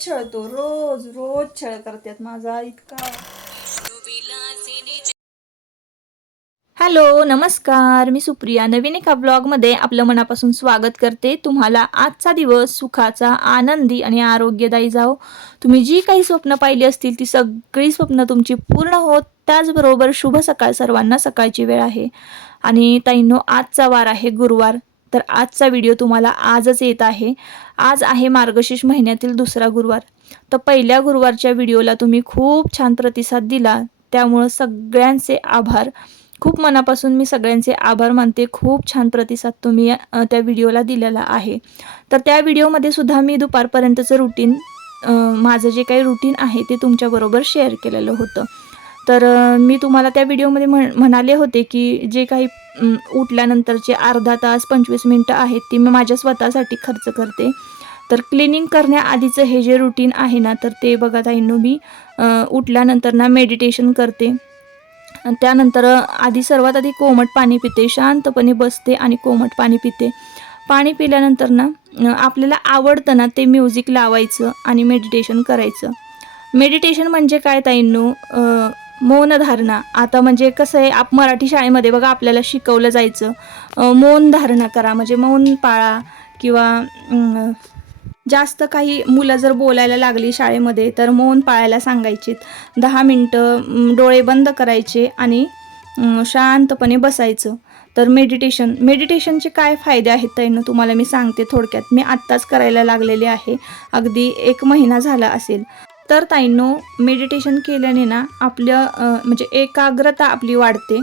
छळतो रोज रोज छळ करतात माझा इतका. हॅलो नमस्कार. मी सुप्रिया. नवीन एका ब्लॉगमध्ये आपलं मनापासून स्वागत करते. तुम्हाला आजचा दिवस सुखाचा आनंदी आणि आरोग्यदायी जाओ तुम्ही जी काही स्वप्न पाहिली असतील ती सगळी स्वप्न तुमची पूर्ण होत. त्याचबरोबर शुभ सकाळ सर्वांना सकाळची वेळ आहे. आणि ताईंनो आजचा वार आहे गुरुवार. तर आजचा व्हिडिओ तुम्हाला आजच येत आहे. आज आहे मार्गशीर्ष महिन्यातील दुसरा गुरुवार. तर पहिल्या गुरुवारच्या व्हिडिओला तुम्ही खूप छान प्रतिसाद दिला. त्यामुळं सगळ्यांचे आभार. खूप मनापासून मी सगळ्यांचे आभार मानते. खूप छान प्रतिसाद तुम्ही त्या व्हिडिओला दिलेला आहे. तर त्या व्हिडिओमध्ये सुद्धा मी दुपारपर्यंतचं रुटीन माझं जे काही रुटीन आहे ते तुमच्याबरोबर शेअर केलेलं होतं. तर मी तुम्हाला त्या व्हिडिओमध्ये म्हणाले होते की जे काही उठल्यानंतरचे अर्धा तास पंचवीस मिनटं आहेत ती मी माझ्या स्वतःसाठी खर्च करते. तर क्लिनिंग करण्याआधीचं हे जे रुटीन आहे ना तर ते बघा ताईंनो मी उठल्यानंतर ना मेडिटेशन करते. त्यानंतर आधी सर्वात आधी कोमट पाणी पिते शांतपणे बसते आणि कोमट पाणी पिते. पाणी पिल्यानंतर ना आपल्याला आवडतं ना ते म्युझिक लावायचं आणि मेडिटेशन करायचं. मेडिटेशन म्हणजे काय ताईंनो? मौन धारणा आता म्हणजे कसं आहे आप मराठी शाळेमध्ये बघा आपल्याला शिकवलं जायचं. मौन धारणा करा. म्हणजे मौन पाळा किंवा जास्त काही मुलं जर बोलायला लागली शाळेमध्ये तर मौन पाळायला सांगायचीत. दहा मिनटं डोळे बंद करायचे आणि शांतपणे बसायचं. तर मेडिटेशन मेडिटेशनचे काय फायदे आहेत त्यांना तुम्हाला मी सांगते थोडक्यात. मी आत्ताच करायला लागलेले आहे. अगदी एक महिना झाला असेल. तर ताईंनो मेडिटेशन केल्याने ना आपलं म्हणजे एकाग्रता आपली वाढते.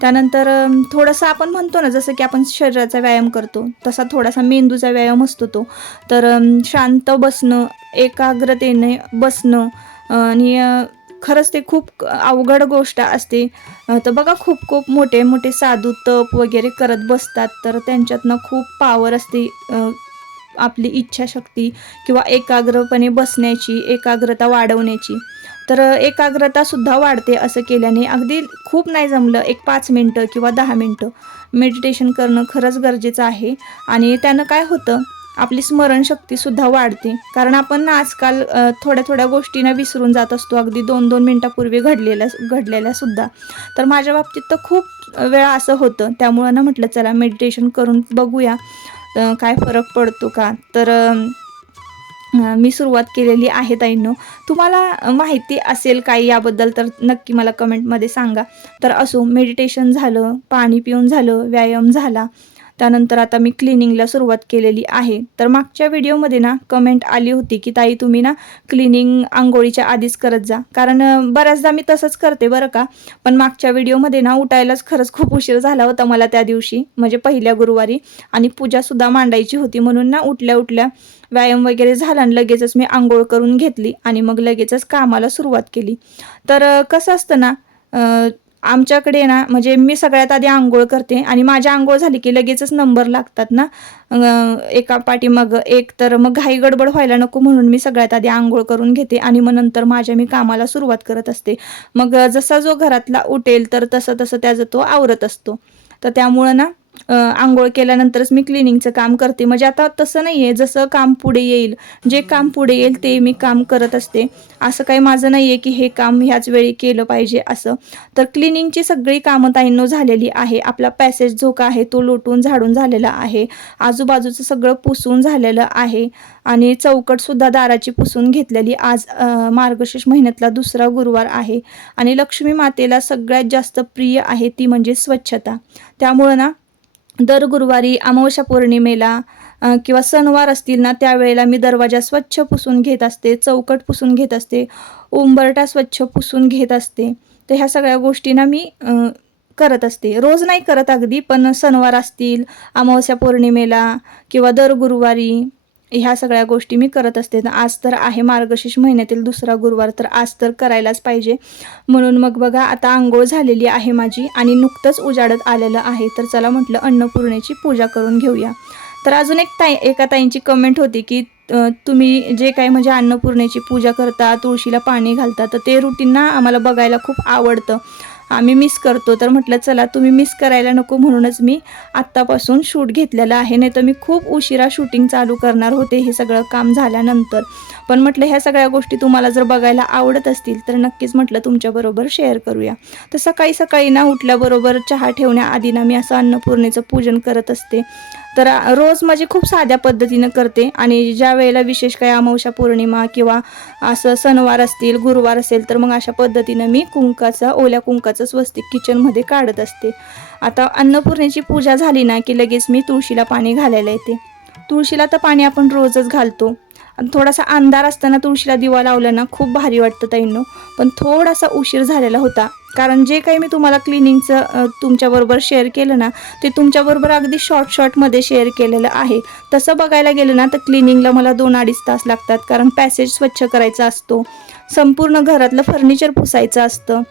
त्यानंतर थोडंसं आपण म्हणतो ना जसं की आपण शरीराचा व्यायाम करतो तसा थोडासा मेंदूचा व्यायाम असतो तो. तर शांत बसणं एकाग्रतेने बसणं आणि खरंच ते खूप अवघड गोष्ट असते. तर बघा खूप खूप मोठे मोठे साधू तप वगैरे करत बसतात तर त्यांच्यातनं खूप पावर असते आपली इच्छाशक्ती किंवा एकाग्रपणे बसण्याची एकाग्रता वाढवण्याची. तर एकाग्रतासुद्धा वाढते असं केल्याने अगदी खूप नाही जमलं एक पाच मिनटं किंवा दहा मिनटं. मेडिटेशन करणं खरंच गरजेचं आहे. आणि त्यानं काय होतं आपली स्मरणशक्तीसुद्धा वाढते. कारण आपण ना आजकाल थोड्या थोड्या गोष्टींना विसरून जात असतो. अगदी दोन दोन मिनटापूर्वी घडलेल्या घडलेल्या सुद्धा. तर माझ्या बाबतीत तर खूप वेळा असं होतं. त्यामुळं ना म्हटलं चला मेडिटेशन करून बघूया. काय फरक पडतो का? तर मी सुरुवात केलेली आहे ताईंनो. तुम्हाला माहिती असेल काही याबद्दल तर नक्की मला कमेंटमध्ये सांगा. तर असो मेडिटेशन झालं पाणी पिऊन झालं व्यायाम झाला त्यानंतर आता मी क्लिनिंगला सुरुवात केलेली आहे. तर मागच्या व्हिडिओमध्ये ना कमेंट आली होती की ताई तुम्ही ना क्लिनिंग आंघोळीच्या आधीच करत जा. कारण बऱ्याचदा मी तसंच करते बरं का. पण मागच्या व्हिडिओमध्ये ना उठायलाच खरंच खूप उशीर झाला होता मला त्या दिवशी. म्हणजे पहिल्या गुरुवारी. आणि पूजासुद्धा मांडायची होती म्हणून ना उठल्या उठल्या व्यायाम वगैरे झाला आणि लगेचच मी आंघोळ करून घेतली आणि मग लगेचच कामाला सुरुवात केली. तर कसं असतं ना आमच्याकडे ना म्हणजे मी सगळ्यात आधी आंघोळ करते आणि माझ्या आंघोळ झाली की लगेचच नंबर लागतात ना. एका एका मग एक तर मग घाई गडबड व्हायला नको म्हणून मी सगळ्यात आधी आंघोळ करून घेते आणि मग नंतर माझ्या मी कामाला सुरुवात करत असते. मग जसा जो घरातला उठेल तर तसं तसं त्याचा तो आवरत असतो. तर त्यामुळं ना आंघोळ केल्यानंतरच मी क्लिनिंगचं काम करते. म्हणजे आता तसं नाही आहे जसं काम पुढे येईल जे काम पुढे येईल ते मी काम करत असते. असं काही माझं नाही आहे की हे काम ह्याच वेळी केलं पाहिजे असं. तर क्लिनिंगची सगळी कामं ताईंनो झालेली आहे. आपला पॅसेज जो का आहे तो लोटून झाडून झालेला आहे. आजूबाजूचं सगळं पुसून झालेलं आहे. आणि चौकटसुद्धा दाराची पुसून घेतलेली आज मार्गशीर्ष महिन्यातला दुसरा गुरुवार आहे. आणि लक्ष्मी मातेला सगळ्यात जास्त प्रिय आहे ती म्हणजे स्वच्छता. त्यामुळं ना दर गुरुवारी अमावस्या पौर्णिमेला किंवा सणवार असतील ना त्यावेळेला मी दरवाजा स्वच्छ पुसून घेत असते चौकट पुसून घेत असते उंबरटा स्वच्छ पुसून घेत असते. तर ह्या सगळ्या गोष्टींना मी करत असते. रोज नाही करत अगदी पण सणवार असतील अमावस्या पौर्णिमेला किंवा दर गुरुवारी ह्या सगळ्या गोष्टी मी करत असते. आज तर आहे मार्गशीर्ष महिन्यातील दुसरा गुरुवार तर आज तर करायलाच पाहिजे. म्हणून मग बघा आता आंघोळ झालेली आहे माझी आणि नुकतंच उजाडत आलेलं आहे. तर चला म्हटलं अन्नपूर्णेची पूजा करून घेऊया. तर अजून एक ताई एका ताईंची कमेंट होती की तुम्ही जे काही म्हणजे अन्नपूर्णेची पूजा करता तुळशीला पाणी घालता तर ते रुटीन ना आम्हाला बघायला खूप आवडतं. आम्ही मिस करतो. तर म्हटलं चला तुम्ही मिस करायला नको म्हणूनच मी आत्तापासून शूट घेतलेलं आहे. नाही तर मी खूप उशिरा शूटिंग चालू करणार होते हे सगळं काम झाल्यानंतर. पण म्हटलं ह्या सगळ्या गोष्टी तुम्हाला जर बघायला आवडत असतील तर नक्कीच म्हटलं तुमच्याबरोबर शेअर करूया. तर सकाळी सकाळी ना उठल्याबरोबर चहा ठेवण्याआधी ना मी असं अन्नपूर्णेचं पूजन करत असते. तर रोज माझे खूप साध्या पद्धतीनं करते आणि ज्या वेळेला विशेष काही अमावस्या पौर्णिमा किंवा असं सणवार असतील गुरुवार असेल तर मग अशा पद्धतीनं मी कुंकाचा ओल्या कुंकाचं स्वस्तिक किचनमध्ये काढत असते. आता अन्नपूर्णेची पूजा झाली ना की लगेच मी तुळशीला पाणी घालायला येते. तुळशीला तर पाणी आपण रोजच घालतो. आणि थोडासा अंधार असताना तुळशीला दिवा लावला ना खूप भारी वाटतं ताईंनो. पण थोडासा उशीर झालेला होता कारण जे काही मी तुम्हाला क्लिनिंगचं तुमच्याबरोबर शेअर केलं ना ते तुमच्याबरोबर अगदी शॉर्ट शॉर्टमध्ये शेअर केलेलं आहे. तसं बघायला गेलं ना तर क्लिनिंगला मला दोन अडीच तास लागतात. कारण पॅसेज स्वच्छ करायचा असतो. संपूर्ण घरातलं फर्निचर पुसायचं असतं.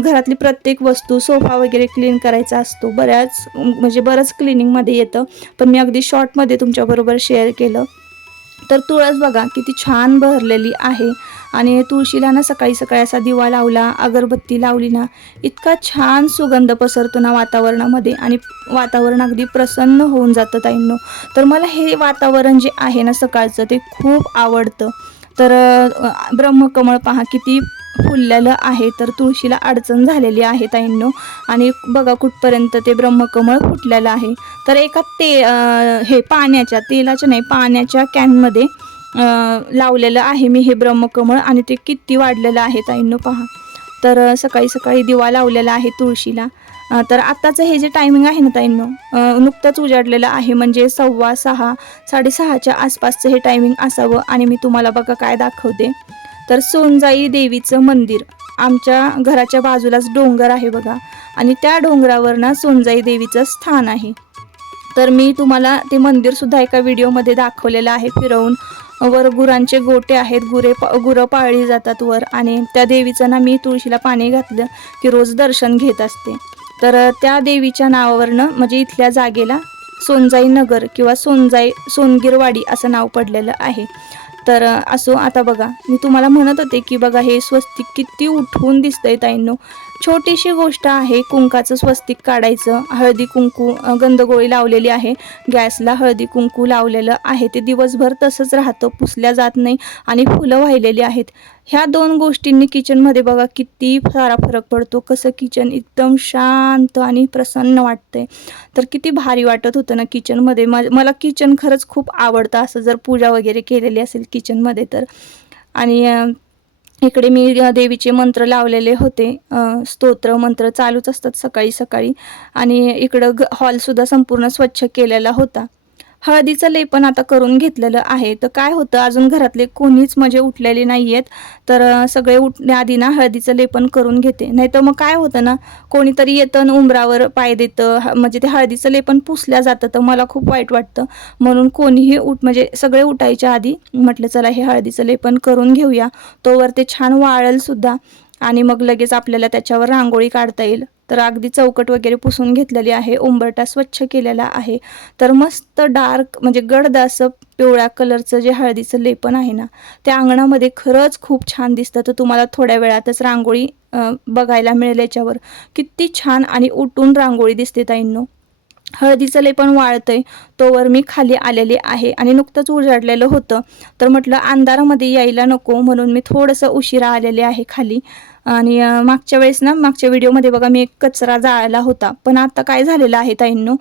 घरातली प्रत्येक वस्तू सोफा वगैरे क्लीन करायचा असतो. बऱ्याच म्हणजे बरंच क्लिनिंगमध्ये येतं. पण मी अगदी शॉर्टमध्ये तुमच्याबरोबर शेअर केलं. तर तुळस बघा किती छान बहरलेली आहे. आणि तुळशीला ना सकाळी सकाळी असा दिवा लावला अगरबत्ती लावली ना इतका छान सुगंध पसरतो ना वातावरणामध्ये आणि वातावरण अगदी प्रसन्न होऊन जातं ताईंनो. तर मला हे वातावरण जे आहे ना सकाळचं ते खूप आवडतं. तर ब्रह्मकमळ पहा किती फुललेलं आहे तर तुळशीला अडचण झालेली आहे ताईंनो. आणि बघा कुठपर्यंत ते ब्रह्मकमळ फुटलेलं आहे. तर एका ते हे पाण्याच्या तेलाच्या नाही पाण्याच्या कॅनमध्ये लावलेलं आहे मी हे ब्रह्मकमळ आणि ते किती वाढलेलं आहे ताईंनो पहा. तर सकाळी सकाळी दिवा लावलेला आहे तुळशीला. तर आत्ताचं हे जे टायमिंग आहे ना ताईंनो नुकतंच उजाडलेलं आहे. म्हणजे सव्वा सहा साडेसहाच्या आसपासचं हे टायमिंग असावं आणि मी तुम्हाला बघा काय दाखवते. तर सोनजाई देवीचं मंदिर आमच्या घराच्या बाजूलाच डोंगर आहे बघा. आणि त्या डोंगरावर ना सोनजाई देवीचं स्थान आहे. तर मी तुम्हाला ते मंदिर सुद्धा एका व्हिडिओमध्ये दाखवलेलं आहे फिरवून. वर गुरांचे गोटे आहेत गुरे पा गुरं पाळली जातात वर. आणि त्या देवीचं ना मी तुळशीला पाणी घातलं की रोज दर्शन घेत असते. तर त्या देवीच्या नावावरनं म्हणजे इथल्या जागेला सोनजाई नगर किंवा सोनजाई सोनगिरवाडी असं नाव पडलेलं आहे. तर असो आता बघा. मी तुम्हाला म्हणत होते की बघा हे स्वस्तिक किती उठून दिसतंय ताईंनो. छोटीशी गोष्ट आहे कुंकाचं स्वस्तिक काढायचं. हळदी कुंकू गंधगोळी लावलेली आहे. गॅसला हळदी कुंकू लावलेलं आहे. ते दिवसभर तसंच राहतं पुसल्या जात नाही आणि फुलं वाहिलेली आहेत. ह्या दोन गोष्टींनी किचनमध्ये बघा किती सारा फरक पडतो. कसं किचन एकदम शांत आणि प्रसन्न वाटतंय. तर किती भारी वाटत होतं ना किचनमध्ये. म मला किचन खरंच खूप आवडतं असं जर पूजा वगैरे केलेली असेल किचनमध्ये तर. आणि इकडे मी देवीचे मंत्र लावलेले होते. स्तोत्र मंत्र चालूच असतात सकाळी सकाळी. आणि इकडं ग हॉलसुद्धा संपूर्ण स्वच्छ केलेला होता. हळदीचं लेपन आता करून घेतलेलं आहे. तर काय होतं अजून घरातले कोणीच म्हणजे उठलेले नाही आहेत तर सगळे उठण्याआधी ना हळदीचं लेपन करून घेते. नाही तर मग काय होतं ना कोणीतरी येतं आणि उंबरावर पाय देतं. ह- म्हणजे ते हळदीचं लेपन पुसल्या जातं. तर मला खूप वाईट वाटतं. म्हणून कोणीही उठ म्हणजे सगळे उठायच्या आधी म्हटलं चला हे हळदीचं लेपन करून घेऊया. तोवर ते छान वाळेलसुद्धा आणि मग लगेच आपल्याला त्याच्यावर रांगोळी काढता येईल. तर अगदी चौकट वगैरे पुसून घेतलेली आहे. उंबरटा स्वच्छ केलेला आहे. तर मस्त डार्क म्हणजे गडद असं पिवळ्या कलरचं जे हळदीचं लेपन आहे ना त्या अंगणामध्ये खरंच खूप छान दिसतं. तर तुम्हाला थोड्या वेळातच रांगोळी बघायला मिळेल याच्यावर. किती छान आणि उठून रांगोळी दिसते ताईंनो. हळदीचं लेपण वाळतंय तोवर मी खाली आलेले आहे आणि नुकतंच उजाडलेलं होतं. तर म्हटलं अंधारामध्ये यायला नको म्हणून मी थोडंसं उशिरा आलेले आहे खाली. आणि मागच्या वेळेस ना मागच्या व्हिडिओमध्ये बघा मी एक कचरा जाळला होता. पण आता काय झालेलं आहे ताईंनो?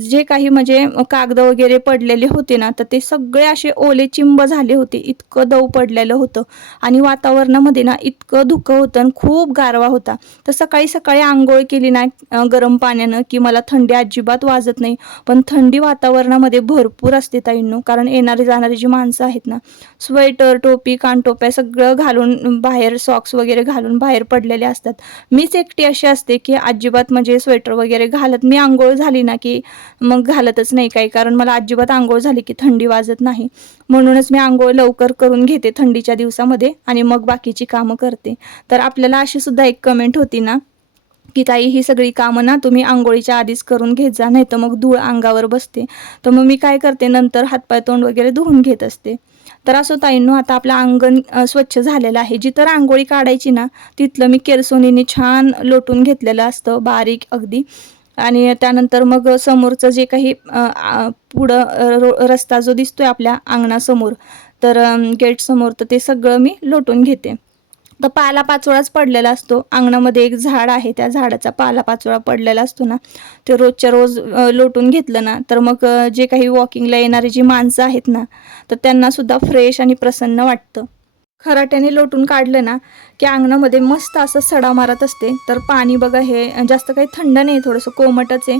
जे काही म्हणजे कागद वगैरे पडलेले होते ना तर ते सगळे असे ओले चिंब झाले होते. इतकं दव पडलेलं होतं. आणि वातावरणामध्ये ना इतकं धुकं होतं आणि खूप गारवा होता. तर सकाळी सकाळी आंघोळ केली ना गरम पाण्यानं की मला थंडी अजिबात वाजत नाही. पण थंडी वातावरणामध्ये भरपूर असते ताईंनो कारण येणारे जाणारी जी माणसं आहेत ना स्वेटर टोपी कानटोप्या सगळं घालून बाहेर सॉक्स वगैरे घालून बाहेर पडलेले असतात. मीच एकटी अशी असते की अजिबात म्हणजे स्वेटर वगैरे घालत मी आंघोळ झाली ना की मग घालतच नाही काही कारण मला अजिबात आंघोळ झाली की थंडी वाजत नाही. म्हणूनच मी आंघोळ लवकर करून घेते थंडीच्या दिवसामध्ये आणि मग बाकीची कामं करते. तर आपल्याला अशी सुद्धा एक कमेंट होती ना की ताई ही सगळी कामं ना तुम्ही आंघोळीच्या आधीच करून घेत जा नाही तर मग धूळ अंगावर बसते. तर मग मी काय करते नंतर हातपाय तोंड वगैरे धुवून घेत असते. तर असं ताईंनो आता आपलं अंगण स्वच्छ झालेलं आहे. जिथं रांगोळी काढायची ना तिथलं मी केरसोनीने छान लोटून घेतलेलं असतं बारीक अगदी. आणि त्यानंतर मग समोरचं जे काही पुढं रो- रस्ता जो दिसतोय आपल्या अंगणासमोर तर गेटसमोर तर ते सगळं मी लोटून घेते. तर पाला पाचोळाच पडलेला असतो. अंगणामध्ये एक झाड आहे त्या झाडाचा पाला पाचोळा पडलेला असतो ना. ते रोजच्या रोज लोटून घेतलं ना तर मग जे काही वॉकिंगला येणारी जी माणसं आहेत ना तर त्यांना सुद्धा फ्रेश आणि प्रसन्न वाटतं. खराट्याने लोटून काढलं ना की अंगणामध्ये मस्त असं सडा मारत असते. तर पाणी बघा हे जास्त काही थंड नाही थोडंसं कोमटच आहे.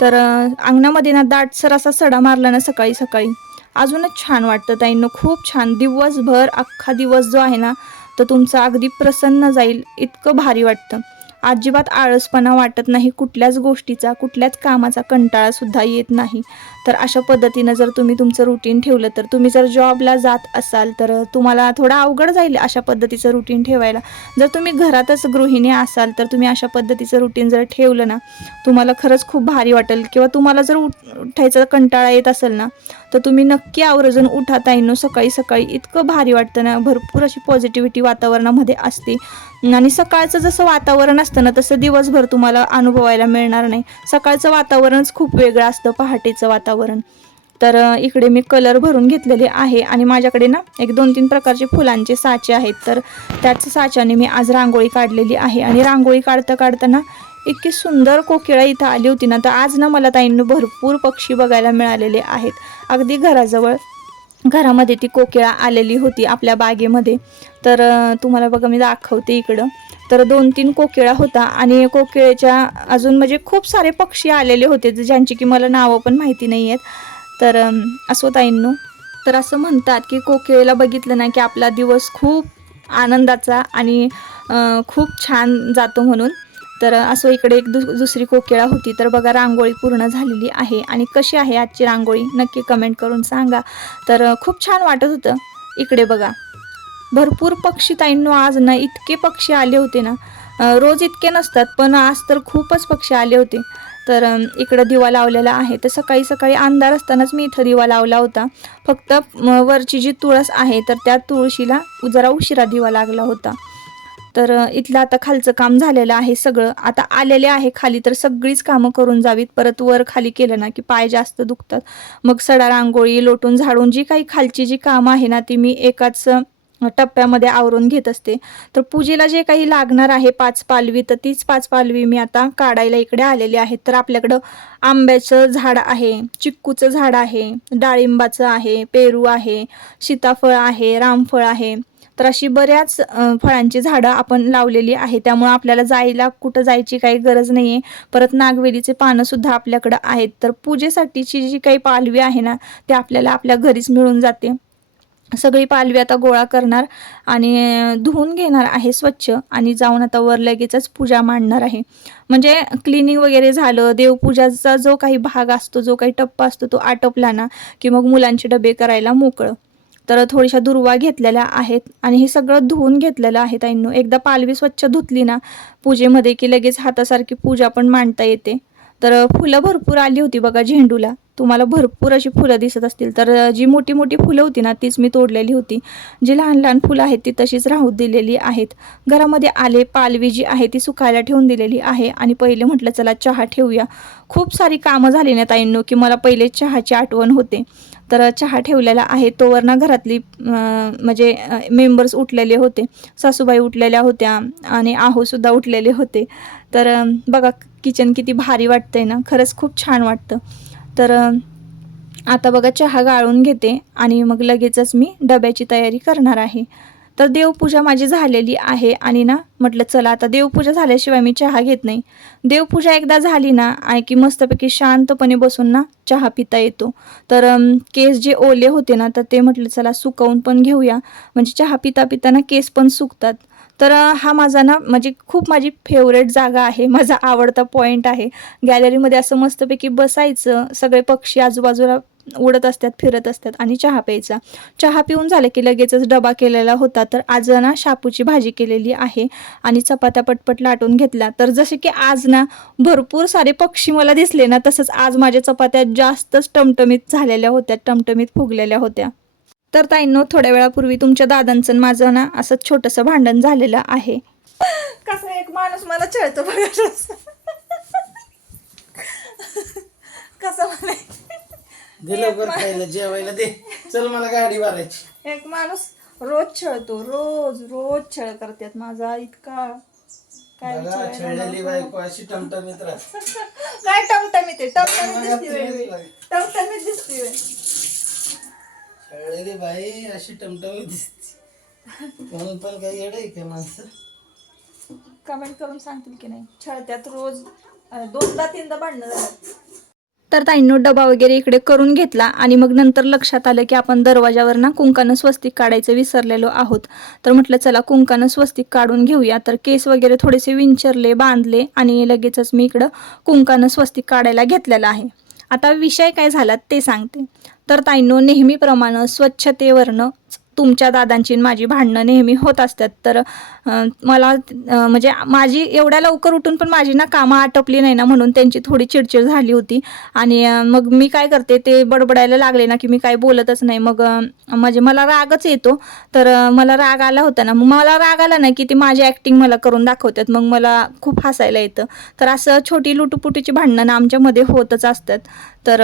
तर अंगणामध्ये ना दाटसर असा सडा मारला ना सकाळी सकाळी अजूनच छान वाटतं ताईंना खूप छान. दिवसभर अख्खा दिवस जो आहे ना तर तुमचा अगदी प्रसन्न जाईल इतकं भारी वाटतं. अजिबात आळसपणा वाटत नाही कुठल्याच गोष्टीचा कुठल्याच कामाचा कंटाळा सुद्धा येत नाही. तर अशा पद्धतीनं जर तुम्ही तुमचं रुटीन ठेवलं तर तुम्ही जर जॉबला जात असाल तर तुम्हाला थोडं अवघड जाईल अशा पद्धतीचं रुटीन ठेवायला. जर तुम्ही घरातच गृहिणी असाल तर तुम्ही अशा पद्धतीचं रुटीन जर ठेवलं ना तुम्हाला खरंच खूप भारी वाटेल. किंवा तुम्हाला जर उठ उठायचा कंटाळा येत असेल ना तर तुम्ही नक्की आवर्जून उठा ताईनो. सकाळी सकाळी इतकं भारी वाटतं ना भरपूर अशी पॉझिटिव्हिटी वातावरणामध्ये असते. आणि सकाळचं जसं वातावरण असतं ना तसं दिवसभर तुम्हाला अनुभवायला मिळणार नाही. सकाळचं वातावरणच खूप वेगळं असतं पहाटेचं वातावरण. वातावरण. तर इकडे मी कलर भरून घेतलेले आहे आणि माझ्याकडे ना एक दोन तीन प्रकारचे फुलांचे साचे आहेत. तर त्याच साच्याने मी आज रांगोळी काढलेली आहे आणि रांगोळी काढता काढताना इतकी सुंदर कोकिळा इथं आली होती ना तर आज ना मला ताईंनी भरपूर पक्षी बघायला मिळालेले आहेत. अगदी घराजवळ घरामध्ये ती कोकिळा आलेली होती आपल्या बागेमध्ये. तर तुम्हाला बघा मी दाखवते इकडं. तर दोन तीन कोकिळा होता आणि कोकिळेच्या अजून म्हणजे खूप सारे पक्षी आलेले होते ज्यांची की मला नावं पण माहिती नाही आहेत तर असो ताईंनो तर असं म्हणतात की कोकिळेला बघितलं ना की आपला दिवस खूप आनंदाचा आणि खूप छान जातो म्हणून. तर असं इकडे एक दु दुसरी कोकिळा होती. तर बघा रांगोळी पूर्ण झालेली आहे आणि कशी आहे आजची रांगोळी? नक्की कमेंट करून सांगा. तर खूप छान वाटत होतं. इकडे बघा. भरपूर पक्षी ताईंनो आज ना इतके पक्षी आले होते ना. रोज इतके नसतात पण आज तर खूपच पक्षी आले होते. तर इकडं दिवा लावलेला आहे. तर सकाळी सकाळी अंधार असतानाच मी इथं दिवा लावला होता. फक्त वरची जी तुळस आहे तर त्या तुळशीला जरा उशिरा दिवा लागला होता. तर इथलं आता खालचं काम झालेलं आहे सगळं. आता आलेले आहे खाली तर सगळीच कामं करून जावीत. परत वर खाली केलं ना की पाय जास्त दुखतात. मग सडा रांगोळी लोटून झाडून जी काही खालची जी कामं आहे ना ती मी एकाच टप्प्यामध्ये आवरून घेत असते. तर पूजेला जे काही लागणार आहे पाच पालवी तर तीच पाच पालवी मी आता काढायला इकडे आलेली आहे. तर आपल्याकडं आंब्याचं झाड आहे चिक्कूचं झाड आहे डाळिंबाचं आहे पेरू आहे सीताफळ आहे रामफळ आहे. तर अशी बऱ्याच फळांची झाडं आपण लावलेली आहे. त्यामुळे आपल्याला जायला कुठं जायची काही गरज नाही आहे परत नागवेलीचे पानंसुद्धा आपल्याकडं आहेत. तर पूजेसाठीची जी काही पालवी आहे ना ती आपल्याला आपल्या घरीच मिळून जाते. सगळी पालवी आता गोळा करणार आणि धुवून घेणार आहे स्वच्छ आणि जाऊन आता वर लगेचच पूजा मांडणार आहे. म्हणजे क्लिनिंग वगैरे झालं देवपूजाचा जो काही भाग असतो जो काही टप्पा असतो तो आटोपला ना की मग मुलांचे डबे करायला मोकळं. तर थोड्याशा दुर्वा घेतलेल्या आहेत आणि हे सगळं धुवून घेतलेलं आहे ताईंनो. एकदा पालवी स्वच्छ धुतली ना पूजेमध्ये की लगेच हातासारखी पूजा पण मांडता येते. तर फुलं भरपूर आली होती बघा झेंडूला. तुम्हाला भरपूर अशी फुलं दिसत असतील. तर जी मोठी मोठी फुलं होती ना तीच मी तोडलेली होती. जी लहान लहान फुलं आहेत ती तशीच राहू दिलेली आहेत. घरामध्ये आले पालवी जी आहे ती सुकायला ठेवून दिलेली आहे. आणि पहिले म्हटलं चला चहा ठेवूया. खूप सारी कामं झाली ना ताईंनो की मला पहिले चहाची आठवण होते. तर चहा ठेवलेला आहे. तोवर ना घरातली म्हणजे मेंबर्स उठलेले होते. सासूबाई उठलेल्या होत्या आणि आहोसुद्धा उठलेले होते. तर बघा किचन किती भारी वाटतंय ना? खरंच खूप छान वाटतं. तर आता बघा चहा गाळून घेते आणि मग लगेचच मी डब्याची तयारी करणार आहे. तर देवपूजा माझी झालेली आहे आणि ना म्हटलं चला आता देवपूजा झाल्याशिवाय मी चहा घेत नाही. देवपूजा एकदा झाली ना आणि की मस्तपैकी शांतपणे बसून ना चहा पिता येतो. तर केस जे ओले होते ना तर ते म्हटलं चला सुकवून पण घेऊया. म्हणजे चहा पिता पिताना केस पण सुकतात. तर हा माझा ना म्हणजे खूप माझी फेवरेट जागा आहे माझा आवडता पॉईंट आहे. गॅलरीमध्ये असं मस्तपैकी बसायचं सगळे पक्षी आजूबाजूला उडत असतात फिरत असतात आणि चहा प्यायचा. चहा पिऊन झालं की लगेचच डबा केलेला होता तर आज ना शापूची भाजी केलेली आहे आणि चपात्या पटपट लाटून घेतला तर जसे की आज ना भरपूर सारे पक्षी मला दिसले ना तसंच आज माझ्या चपात्या जास्तच टमटमीत झालेल्या होत्या टमटमीत फुगलेल्या होत्या. तर ताईंनो थोड्या वेळापूर्वी तुमच्या दादांचं आणि माझं ना असं छोटंसं भांडण झालेलं आहे. कसा एक माणूस मला छळतो बघा कसा मला दे लवकर खायला जेवायला दे. चल मला गाडी भरायची. एक माणूस रोज छळतो रोज रोज छळ करतात. माझा इतका काय टमटमीत काय टमटमीत आहे? टमटमीत दिसते टमटमीत दिसते वेगळी. रे बाई अशी टमटमी दिसते. म्हणून पण काही येड आहे का माणसं? कमेंट करून सांगतील की नाही. छळत्यात रोज अं, दोनदा तीनदा भांडणं झालं तर ताईंनो डबा वगैरे इकडे करून घेतला आणि मग नंतर लक्षात आलं की आपण दरवाजावर ना कुंकानं स्वस्तिक काढायचं विसरलेलो आहोत. तर म्हटलं चला कुंकानं स्वस्तिक काढून घेऊया. तर केस वगैरे थोडेसे विंचरले बांधले आणि लगेचच मी इकडं कुंकानं स्वस्तिक काढायला घेतलेला आहे. आता विषय काय झाला ते सांगते. तर ताईंनो नेहमीप्रमाणे स्वच्छतेवरनं तुमच्या दादांची माझी भांडणं नेहमी होत असतात. तर मला म्हणजे माझी एवढ्या लवकर उठून पण माझी ना कामं आटपली नाही ना म्हणून त्यांची थोडी चिडचिड झाली होती. आणि मग मी काय करते ते बडबडायला लागले ना की मी काय बोलतच नाही. मग म्हणजे मला रागच येतो. तर मला राग आला होता ना. मग मला राग आला ना की ते माझी ॲक्टिंग मला करून दाखवतात. मग मला खूप हसायला येतं. तर असं छोटी लुटुपुटीची भांडणं ना आमच्यामध्ये होतच असतात. तर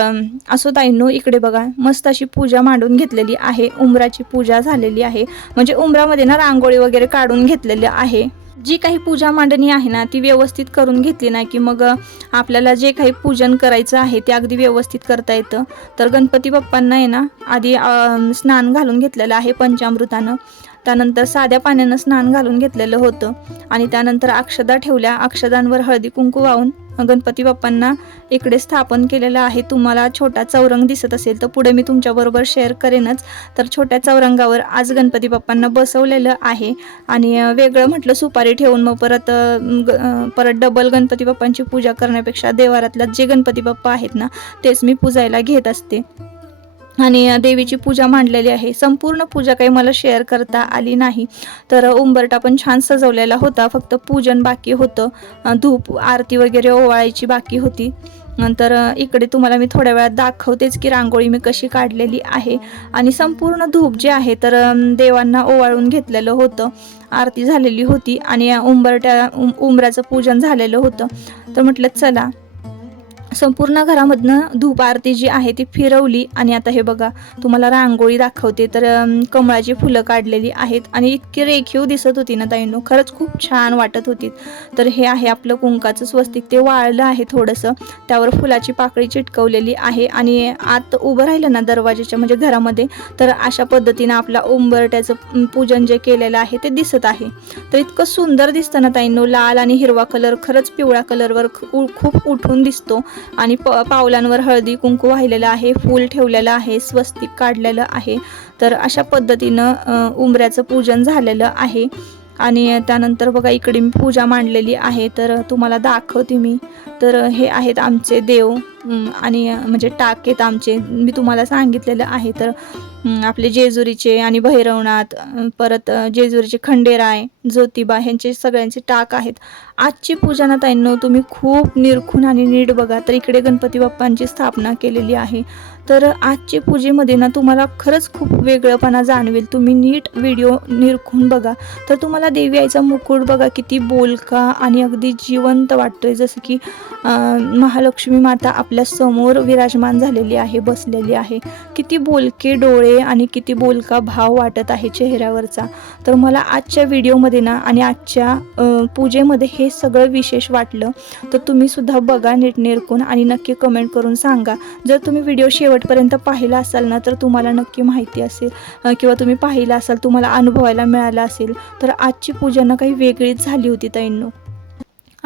असो ताईंनो इकडे बघा. मस्त अशी पूजा मांडून घेतलेली आहे. उंबराची पूजा झालेली आहे. म्हणजे उंबरामध्ये ना रांगोळी वगैरे काढून घेतलेली आहे. जी काही पूजा मांडणी आहे ना ती व्यवस्थित करून घेतली ना की मग आपल्याला जे काही पूजन करायचं आहे ते अगदी व्यवस्थित करता येतं. तर गणपती बाप्पांना आहे ना आधी स्नान घालून घेतलेलं आहे पंचामृतानं. त्यानंतर साध्या पाण्यानं स्नान घालून घेतलेलं होतं. आणि त्यानंतर अक्षदा ठेवल्या अक्षदांवर हळदी कुंकू वाहून गणपती बाप्पांना इकडे स्थापन केलेलं आहे. तुम्हाला छोटा चौरंग दिसत असेल तर पुढे मी तुमच्याबरोबर शेअर करेनच. तर छोट्या चौरंगावर आज गणपती बाप्पांना बसवलेलं आहे. आणि वेगळं म्हटलं सुपारी ठेवून मग परत ग- परत डबल गणपती बाप्पांची पूजा करण्यापेक्षा देवारातल्या जे गणपती बाप्पा आहेत ना तेच मी पूजायला घेत असते. आणि देवीची पूजा मांडलेली आहे. संपूर्ण पूजा काही मला शेअर करता आली नाही. तर उंबरटा पण छान सजवलेला होता. फक्त पूजन बाकी होतं. धूप आरती वगैरे ओवाळायची बाकी होती. नंतर इकडे तुम्हाला मी थोड्या वेळात दाखवतेच की रांगोळी मी कशी काढलेली आहे. आणि संपूर्ण धूप जे आहे तर देवांना ओवाळून घेतलेलं होतं. आरती झालेली होती आणि उंबरट्या उं- उंबराचं पूजन झालेलं होतं. तर म्हटलं चला संपूर्ण घरामधनं धूप आरती जी आहे ती फिरवली. आणि आता हे बघा तुम्हाला रांगोळी दाखवते. तर कमळाची फुलं काढलेली आहेत आणि इतकी रेखीव दिसत होती ना ताईंनो. खरंच खूप छान वाटत होती. तर हे आहे आपलं कुंकाचं स्वस्तिक. ते वाळलं आहे थोडंसं. त्यावर फुलाची पाकळी चिटकवलेली आहे आणि आत उभं राहिलं ना दरवाजाच्या म्हणजे घरामध्ये तर अशा पद्धतीनं आपला उंबरट्याचं पूजन जे केलेलं आहे ते दिसत आहे. तर इतकं सुंदर दिसतं ना ताईंनो. लाल आणि हिरवा कलर खरंच पिवळ्या कलरवर खूप उठून दिसतो. आणि प पावलांवर हळदी कुंकू वाहिलेलं आहे फूल ठेवलेलं आहे स्वस्तिक काढलेलं आहे. तर अशा पद्धतीनं उंबऱ्याचं पूजन झालेलं आहे. आणि त्यानंतर बघा इकडे मी पूजा मांडलेली आहे तर तुम्हाला दाखवते मी. तर हे आहेत आमचे देव आणि म्हणजे टाक आमचे. मी तुम्हाला सांगितलेलं आहे तर आपले जेजुरीचे आणि भैरवनाथ परत जेजुरीचे खंडेराय ज्योतिबा ह्यांचे सगळ्यांचे टाक आहेत. आजची पूजा ना ताईंनो तुम्ही खूप निरखून आणि नीट बघा. तर इकडे गणपती बाप्पांची स्थापना केलेली आहे. तर आजच्या पूजेमध्ये ना तुम्हाला खरंच खूप वेगळंपणा जाणवेल. तुम्ही नीट व्हिडिओ निरखून बघा. तर तुम्हाला देवी आईचा मुकुट बघा किती बोलका आणि अगदी जिवंत वाटतोय. जसं की महालक्ष्मी माता आपल्यासमोर विराजमान झालेली आहे बसलेली आहे. किती बोलके डोळे आणि किती बोलका भाव वाटत आहे चेहऱ्यावरचा. तर मला आजच्या व्हिडिओमध्ये ना आणि आजच्या पूजेमध्ये हे सगळं विशेष वाटलं. तर तुम्ही सुद्धा बघा नीट निरखून आणि नक्की कमेंट करून सांगा. जर तुम्ही व्हिडिओ शेवटपर्यंत पाहिला असाल ना तर तुम्हाला नक्की माहिती असेल. किंवा तुम्ही पाहिला असाल तुम्हाला अनुभवायला मिळालं असेल तर आजची पूजा ना काही वेगळीच झाली होती ताईंनो.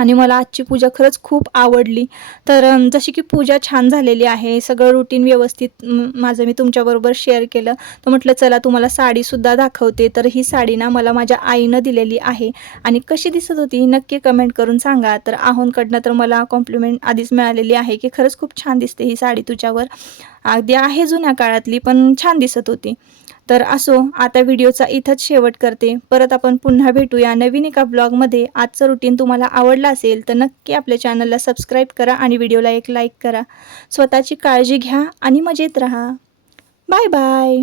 आणि मला आजची पूजा खरंच खूप आवडली. तर जशी की पूजा छान झालेली आहे सगळं रुटीन व्यवस्थित माझं मी तुमच्याबरोबर शेअर केलं. तर म्हटलं चला तुम्हाला साडीसुद्धा दाखवते. तर ही साडी ना मला माझ्या आईनं दिलेली आहे. आणि कशी दिसत होती नक्की कमेंट करून सांगा. तर आहोंकडनं तर मला कॉम्प्लिमेंट आधीच मिळालेली आहे की खरंच खूप छान दिसते ही साडी तुझ्यावर. अगदी आहे जुन्या काळातली पण छान दिसत होती. तर असो आता व्हिडिओचा इथंच शेवट करते. परत आपण पुन्हा भेटूया नवीन एका ब्लॉगमध्ये. आजचं रुटीन तुम्हाला आवडलं असेल तर नक्की आपल्या चॅनलला सबस्क्राईब करा आणि व्हिडिओला एक लाईक करा. स्वतःची काळजी घ्या आणि मजेत राहा. Bye bye